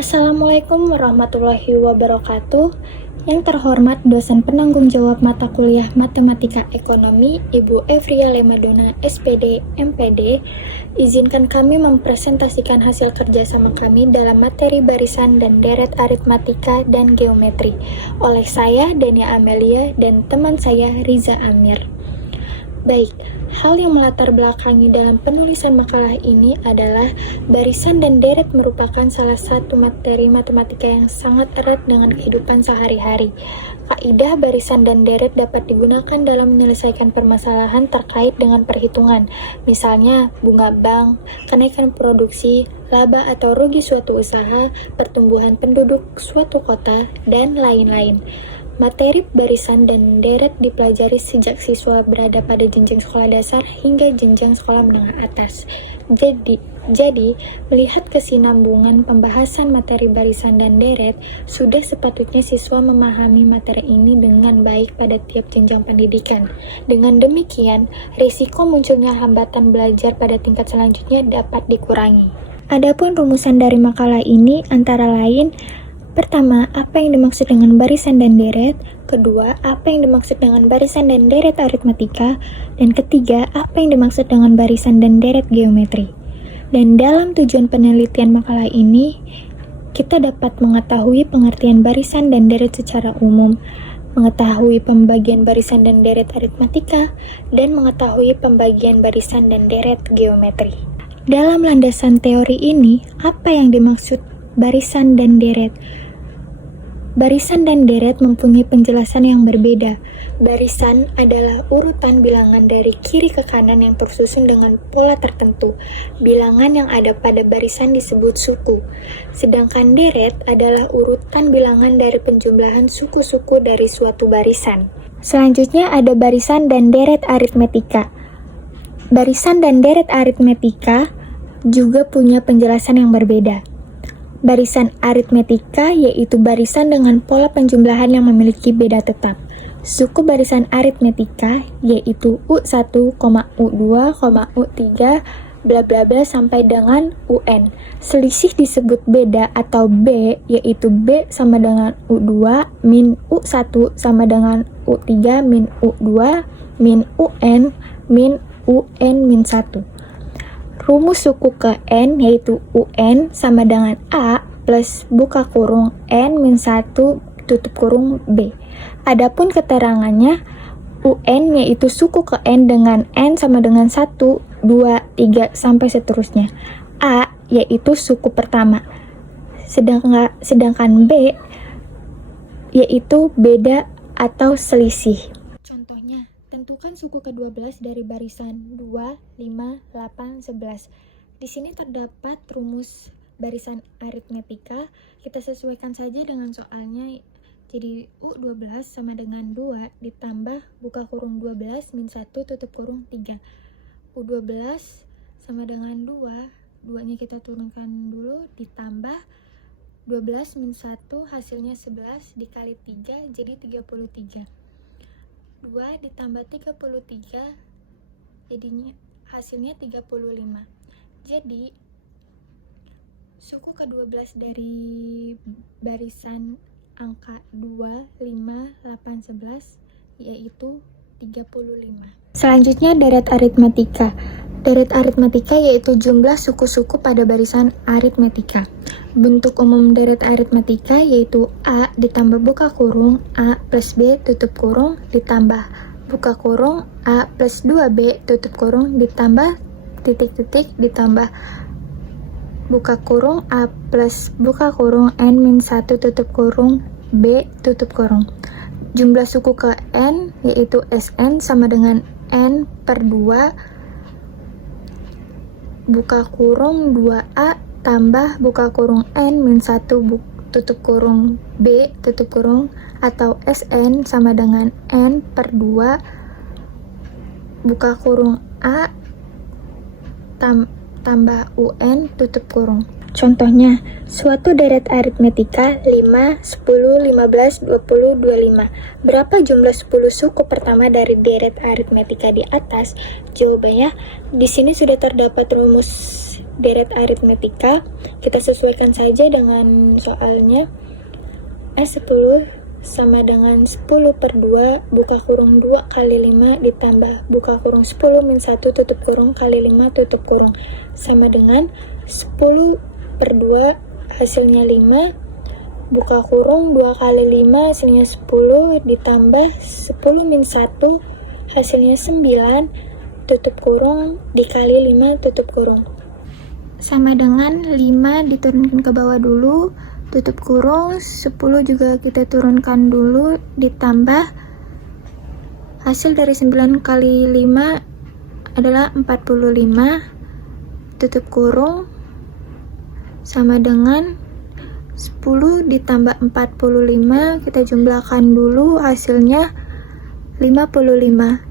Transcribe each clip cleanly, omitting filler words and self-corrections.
Assalamualaikum warahmatullahi wabarakatuh. Yang terhormat dosen penanggung jawab mata kuliah Matematika Ekonomi, Ibu Evria Lemadona, SPD, MPD, izinkan kami mempresentasikan hasil kerjasama kami dalam materi barisan dan deret aritmatika dan geometri oleh saya, Dania Amelia, dan teman saya, Riza Amir. Baik, hal yang melatar belakangi dalam penulisan makalah ini adalah barisan dan deret merupakan salah satu materi matematika yang sangat erat dengan kehidupan sehari-hari. Kaidah barisan dan deret dapat digunakan dalam menyelesaikan permasalahan terkait dengan perhitungan, misalnya bunga bank, kenaikan produksi, laba atau rugi suatu usaha, pertumbuhan penduduk suatu kota, dan lain-lain. Materi barisan dan deret dipelajari sejak siswa berada pada jenjang sekolah dasar hingga jenjang sekolah menengah atas. Jadi, melihat kesinambungan pembahasan materi barisan dan deret, sudah sepatutnya siswa memahami materi ini dengan baik pada tiap jenjang pendidikan. Dengan demikian, risiko munculnya hambatan belajar pada tingkat selanjutnya dapat dikurangi. Adapun rumusan dari makalah ini antara lain: pertama, apa yang dimaksud dengan barisan dan deret? Kedua, apa yang dimaksud dengan barisan dan deret aritmatika? Dan ketiga, apa yang dimaksud dengan barisan dan deret geometri? Dan dalam tujuan penelitian makalah ini, kita dapat mengetahui pengertian barisan dan deret secara umum, mengetahui pembagian barisan dan deret aritmatika, dan mengetahui pembagian barisan dan deret geometri. Dalam landasan teori ini, apa yang dimaksud barisan dan deret? Barisan dan deret mempunyai penjelasan yang berbeda. Barisan adalah urutan bilangan dari kiri ke kanan yang tersusun dengan pola tertentu. Bilangan yang ada pada barisan disebut suku. Sedangkan deret adalah urutan bilangan dari penjumlahan suku-suku dari suatu barisan. Selanjutnya ada barisan dan deret aritmetika. Barisan dan deret aritmetika juga punya penjelasan yang berbeda. Barisan aritmetika yaitu barisan dengan pola penjumlahan yang memiliki beda tetap. Suku barisan aritmetika yaitu U1, U2, U3, bla bla bla sampai dengan UN. Selisih disebut beda atau B yaitu B sama dengan U2 min U1 sama dengan U3 min U2 min UN min UN min 1. Rumus suku ke N yaitu UN sama dengan A plus buka kurung N min 1 tutup kurung B. Adapun keterangannya, UN yaitu suku ke N dengan N sama dengan 1, 2, 3, sampai seterusnya. A yaitu suku pertama. Sedangkan B yaitu beda atau selisih. Contohnya, tentukan suku ke-12 dari barisan 2, 5, 8, 11. Di sini terdapat rumus barisan aritmetika. Kita sesuaikan saja dengan soalnya. Jadi U12 sama dengan 2 ditambah buka kurung 12 min 1 tutup kurung 3. U12 sama dengan 2, 2-nya kita turunkan dulu, ditambah 12 min 1 hasilnya 11 dikali 3 jadi 33. 2 ditambah 33 jadinya hasilnya 35. Jadi suku ke-12 dari barisan angka 2, 5, 8, 11 yaitu 35. Selanjutnya deret aritmatika. Deret aritmatika yaitu jumlah suku-suku pada barisan aritmetika. Bentuk umum deret aritmatika yaitu A ditambah buka kurung A plus B tutup kurung ditambah buka kurung A plus 2B tutup kurung ditambah titik-titik ditambah buka kurung A plus buka kurung N min 1 tutup kurung B tutup kurung. Jumlah suku ke N yaitu Sn sama dengan N per 2 buka kurung 2A tambah buka kurung N min 1 tutup kurung B tutup kurung atau Sn sama dengan N per 2 buka kurung A tambah UN tutup kurung. Contohnya, suatu deret aritmetika 5, 10, 15, 20, 25. Berapa jumlah 10 suku pertama dari deret aritmetika di atas? Jawabannya, di sini sudah terdapat rumus deret aritmetika. Kita sesuaikan saja dengan soalnya. S10 sama dengan 10 per 2 buka kurung 2 kali 5 ditambah buka kurung 10 min 1 tutup kurung kali 5 tutup kurung sama dengan 10 per 2 hasilnya 5 buka kurung 2 kali 5 hasilnya 10 ditambah 10 min 1 hasilnya 9 tutup kurung dikali 5 tutup kurung sama dengan 5 diturunkan ke bawah dulu tutup kurung 10 juga kita turunkan dulu ditambah hasil dari 9 kali 5 adalah 45 tutup kurung sama dengan 10 ditambah 45 kita jumlahkan dulu hasilnya 55.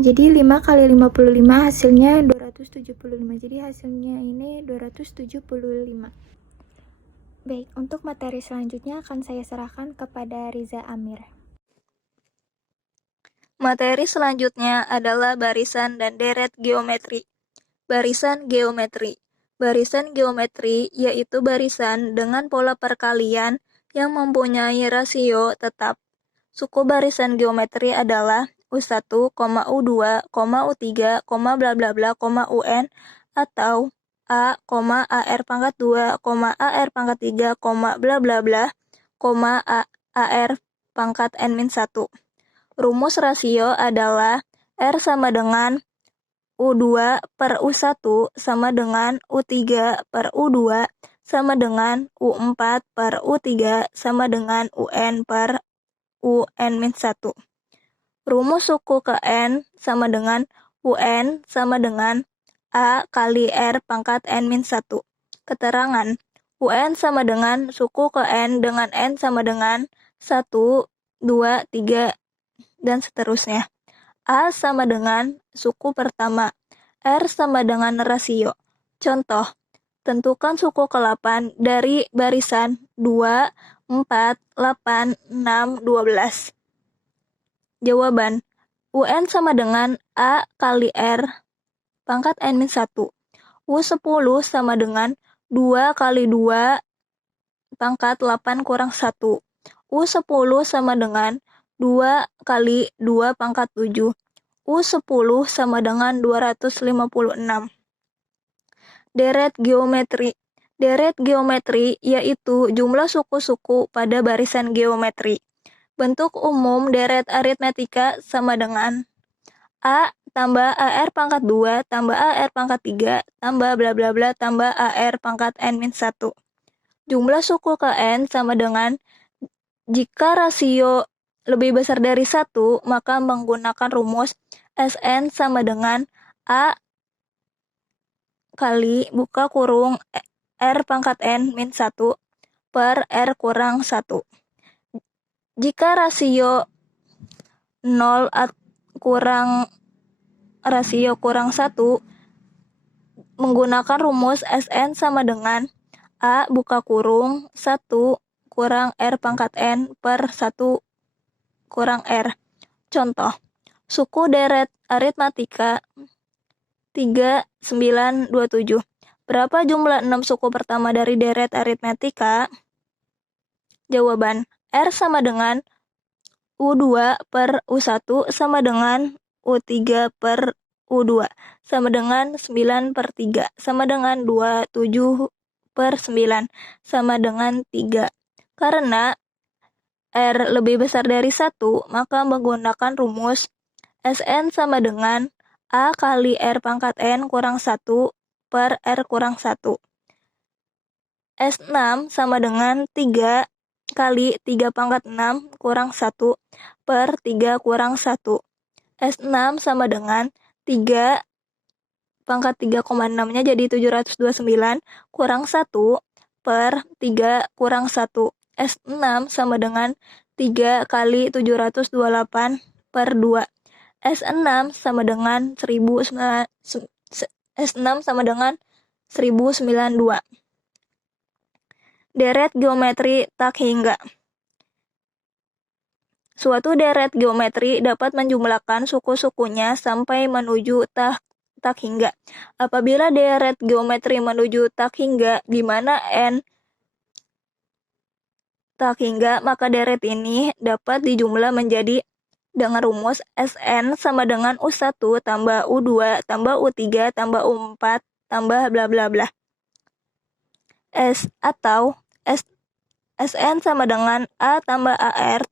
Jadi 5 kali 55 hasilnya 275. Jadi hasilnya ini 275. Baik, untuk materi selanjutnya akan saya serahkan kepada Riza Amir. Materi selanjutnya adalah barisan dan deret geometri. Barisan geometri. Barisan geometri yaitu barisan dengan pola perkalian yang mempunyai rasio tetap. Suku barisan geometri adalah U1, U2, U3, bla bla bla, UN atau A, AR pangkat 2, AR pangkat 3, bla bla bla, AR pangkat N-1. Rumus rasio adalah R sama dengan U2 per U1 sama dengan U3 per U2 sama dengan U4 per U3 sama dengan UN per UN-1. Rumus suku ke N sama dengan UN sama dengan A kali R pangkat N-1. Keterangan UN sama dengan suku ke N dengan N sama dengan 1, 2, 3, dan seterusnya. A sama dengan suku pertama, R sama dengan rasio. Contoh, tentukan suku ke-8 dari barisan 2, 4, 8, 6, 12. Jawaban, UN sama dengan A kali R pangkat N-1. U10 sama dengan 2 kali 2 pangkat 8 kurang 1. U10 sama dengan 2 kali 2 pangkat 7. U10 sama dengan 256. Deret geometri. Deret geometri yaitu jumlah suku-suku pada barisan geometri. Bentuk umum deret aritmetika sama dengan A tambah AR pangkat 2 tambah AR pangkat 3 tambah bla bla bla tambah AR pangkat N-1. Jumlah suku ke N sama dengan jika rasio lebih besar dari 1, maka menggunakan rumus Sn sama dengan A kali buka kurung R pangkat N min 1 per R kurang 1. Jika rasio 0 kurang rasio kurang 1, menggunakan rumus Sn sama dengan A buka kurung 1 kurang R pangkat N per 1 kurang R. Contoh, suku deret aritmatika 3927. Berapa jumlah 6 suku pertama dari deret aritmatika? Jawaban, R sama dengan U2 per U1 sama dengan U3 per U2 sama dengan 9 per 3 sama dengan 27 per 9 sama dengan 3. Karena R lebih besar dari 1, maka menggunakan rumus Sn sama dengan A kali R pangkat N kurang 1 per R kurang 1. S6 sama dengan 3 kali 3 pangkat 6 kurang 1 per 3 kurang 1. S6 sama dengan 3 pangkat 3,6-nya jadi 729 kurang 1 per 3 kurang 1. S6 sama dengan 3 kali 728 per 2. S6 sama dengan 1092. Deret geometri tak hingga. Suatu deret geometri dapat menjumlahkan suku-sukunya sampai menuju tak tak hingga. Apabila deret geometri menuju tak hingga, di mana n tak hingga, maka deret ini dapat dijumlah menjadi dengan rumus Sn sama dengan U1 tambah U2 tambah U3 tambah U4 tambah bla bla bla. Atau Sn sama dengan A tambah AR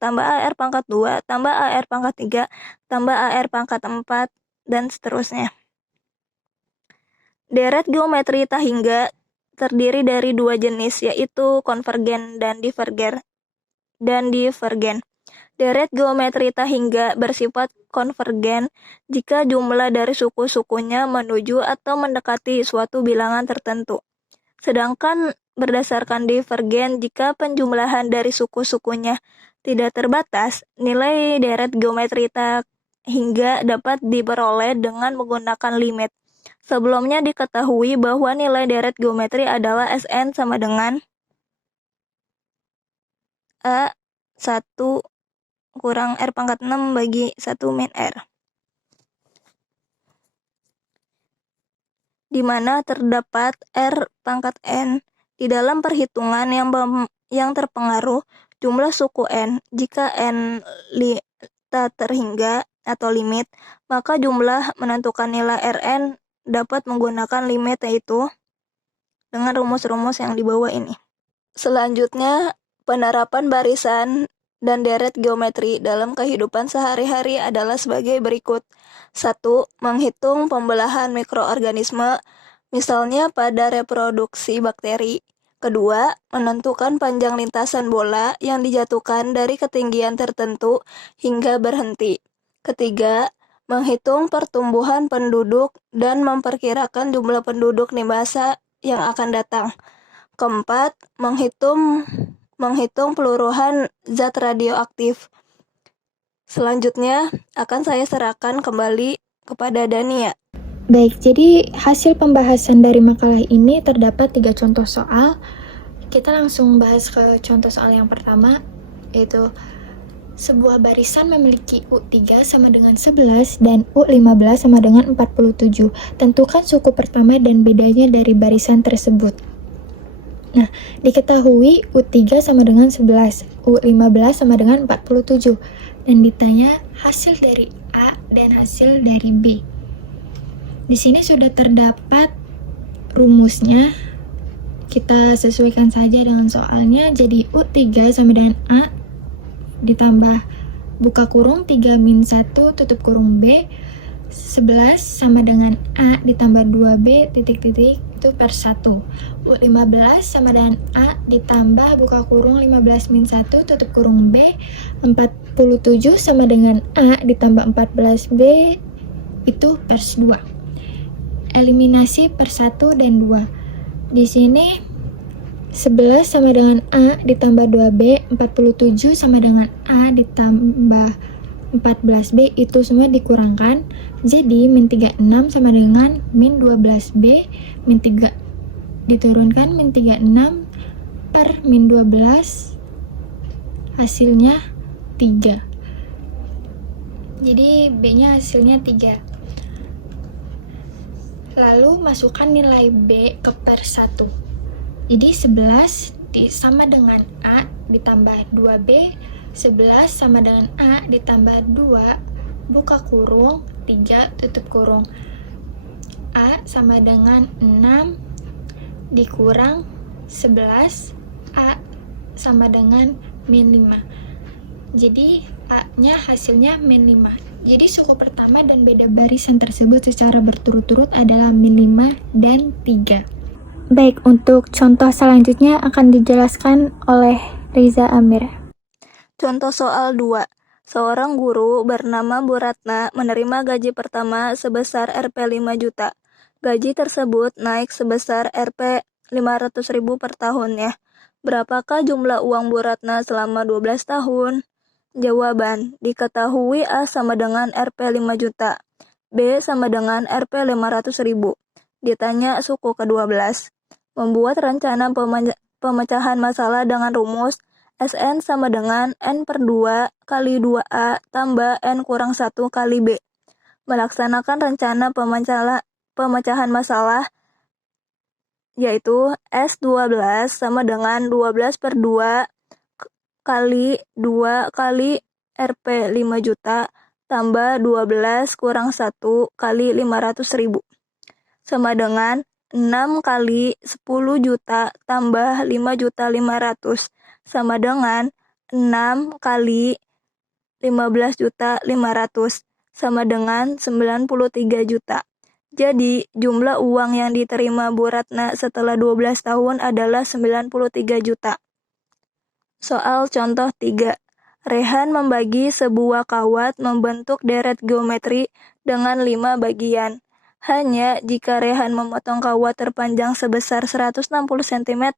pangkat 2 tambah AR pangkat 3 tambah AR pangkat 4 dan seterusnya. Deret geometri tak hingga terdiri dari dua jenis, yaitu konvergen dan divergen. Deret geometri tak hingga bersifat konvergen jika jumlah dari suku-sukunya menuju atau mendekati suatu bilangan tertentu. Sedangkan berdasarkan divergen, jika penjumlahan dari suku-sukunya tidak terbatas, nilai deret geometri tak hingga dapat diperoleh dengan menggunakan limit. Sebelumnya diketahui bahwa nilai deret geometri adalah Sn sama dengan A1 kurang R pangkat 6 bagi 1 min R. Di mana terdapat R pangkat N. Di dalam perhitungan yang terpengaruh jumlah suku N, jika N tak terhingga atau limit, maka jumlah menentukan nilai Rn dapat menggunakan limit, yaitu dengan rumus-rumus yang di bawah ini. Selanjutnya, penerapan barisan dan deret geometri dalam kehidupan sehari-hari adalah sebagai berikut. 1. Menghitung pembelahan mikroorganisme, misalnya pada reproduksi bakteri. 2. Menentukan panjang lintasan bola yang dijatuhkan dari ketinggian tertentu hingga berhenti. 3. Menghitung pertumbuhan penduduk dan memperkirakan jumlah penduduk di masa yang akan datang. 4. Menghitung peluruhan zat radioaktif. Selanjutnya akan saya serahkan kembali kepada Dania. Baik, jadi hasil pembahasan dari makalah ini terdapat 3 contoh soal. Kita langsung bahas ke contoh soal yang pertama, yaitu sebuah barisan memiliki U3 sama dengan 11 dan U15 sama dengan 47. Tentukan suku pertama dan bedanya dari barisan tersebut. Nah, diketahui U3 sama dengan 11, U15 sama dengan 47, dan ditanya hasil dari A dan hasil dari B. Di sini sudah terdapat rumusnya, kita sesuaikan saja dengan soalnya. Jadi U3 sama dengan A ditambah buka kurung 3 min 1 tutup kurung B, 11 sama dengan A ditambah 2B titik-titik itu per 1. U15 sama dengan A ditambah buka kurung 15 min 1 tutup kurung B, 47 sama dengan A ditambah 14B itu per 2. Eliminasi per 1 dan 2. Di sini 11 sama dengan A ditambah 2B, 47 sama dengan A ditambah 14B itu semua dikurangkan. Jadi min 36 sama dengan min 12B, min 3 diturunkan min 36 per min 12, hasilnya 3. Jadi B nya hasilnya 3. Lalu masukkan nilai B ke per 1. Jadi 11 sama dengan A ditambah 2B, 11 sama dengan A ditambah 2 buka kurung 3 tutup kurung. A sama dengan 6 dikurang 11, A sama dengan min 5. Jadi A nya hasilnya min 5. Jadi suku pertama dan beda barisan tersebut secara berturut-turut adalah min 5 dan 3. Baik, untuk contoh selanjutnya akan dijelaskan oleh Riza Amir. Contoh soal 2. Seorang guru bernama Bu Ratna menerima gaji pertama sebesar Rp 5 juta. Gaji tersebut naik sebesar Rp 500.000 per tahunnya. Berapakah jumlah uang Bu Ratna selama 12 tahun? Jawaban, diketahui A sama dengan Rp 5 juta, B sama dengan Rp 500.000. Ditanya suku ke-12. Membuat rencana pemecahan masalah dengan rumus Sn sama dengan N per 2 kali 2A tambah N kurang 1 kali B. Melaksanakan rencana pemecahan masalah, yaitu S12 sama dengan 12/2 kali 2 kali Rp 5 juta tambah 12 kurang 1 kali 500.000 sama dengan 6 kali 10 juta tambah 5.500.000 sama dengan 6 kali 15.500.000 sama dengan 93 juta. Jadi, jumlah uang yang diterima Bu Ratna setelah 12 tahun adalah 93 juta. Soal contoh 3. Rehan membagi sebuah kawat membentuk deret geometri dengan 5 bagian. Hanya jika Rehan memotong kawat terpanjang sebesar 160 cm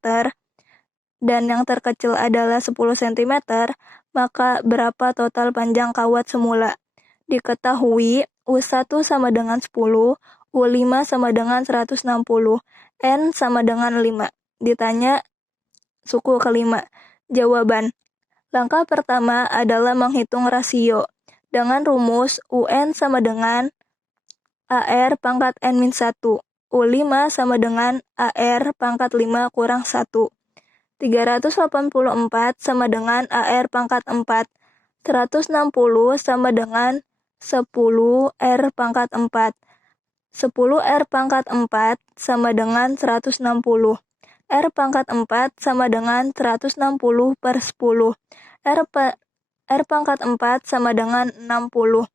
dan yang terkecil adalah 10 cm, maka berapa total panjang kawat semula? Diketahui U1 sama dengan 10, U5 sama dengan 160, N sama dengan 5. Ditanya suku kelima. Jawaban. Langkah pertama adalah menghitung rasio. Dengan rumus UN sama dengan AR pangkat N-1. U5 sama dengan AR pangkat 5 kurang 1. 384 sama dengan AR pangkat 4. 160 sama dengan 10 R pangkat 4. 10 R pangkat 4 sama dengan 160. R pangkat 4 sama dengan 160 per 10. R pangkat 4 sama dengan 60.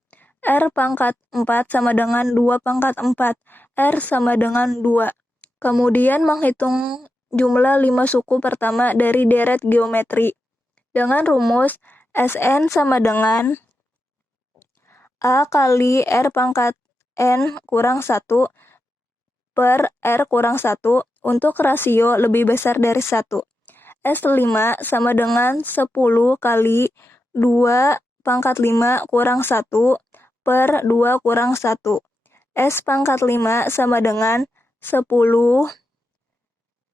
R pangkat 4 sama dengan 2 pangkat 4. R sama dengan 2. Kemudian menghitung jumlah 5 suku pertama dari deret geometri. Dengan rumus SN sama dengan A kali R pangkat N kurang 1 per R kurang 1 untuk rasio lebih besar dari 1. S5 sama dengan 10 kali 2 pangkat 5 kurang 1 per 2 kurang 1. S pangkat 5 sama dengan 10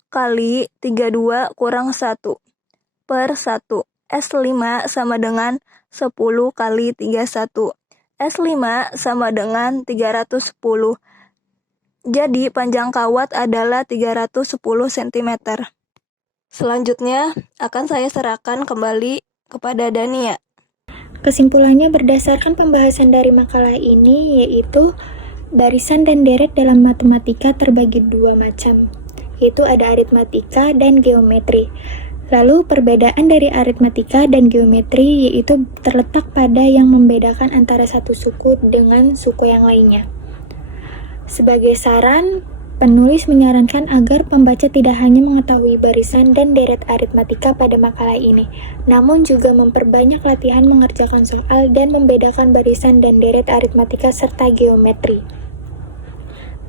kali 32 kurang 1 per 1. S5 sama dengan 10 kali 31. S5 sama dengan 310. Jadi panjang kawat adalah 310 cm. Selanjutnya akan saya serahkan kembali kepada Dania. Kesimpulannya berdasarkan pembahasan dari makalah ini yaitu barisan dan deret dalam matematika terbagi dua macam, yaitu ada aritmatika dan geometri. Lalu perbedaan dari aritmatika dan geometri yaitu terletak pada yang membedakan antara satu suku dengan suku yang lainnya. Sebagai saran, penulis menyarankan agar pembaca tidak hanya mengetahui barisan dan deret aritmatika pada makalah ini, namun juga memperbanyak latihan mengerjakan soal dan membedakan barisan dan deret aritmatika serta geometri.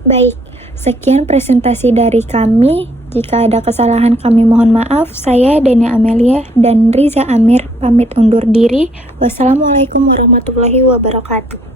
Baik, sekian presentasi dari kami. Jika ada kesalahan kami mohon maaf. Saya Dania Amelia dan Riza Amir pamit undur diri. Wassalamualaikum warahmatullahi wabarakatuh.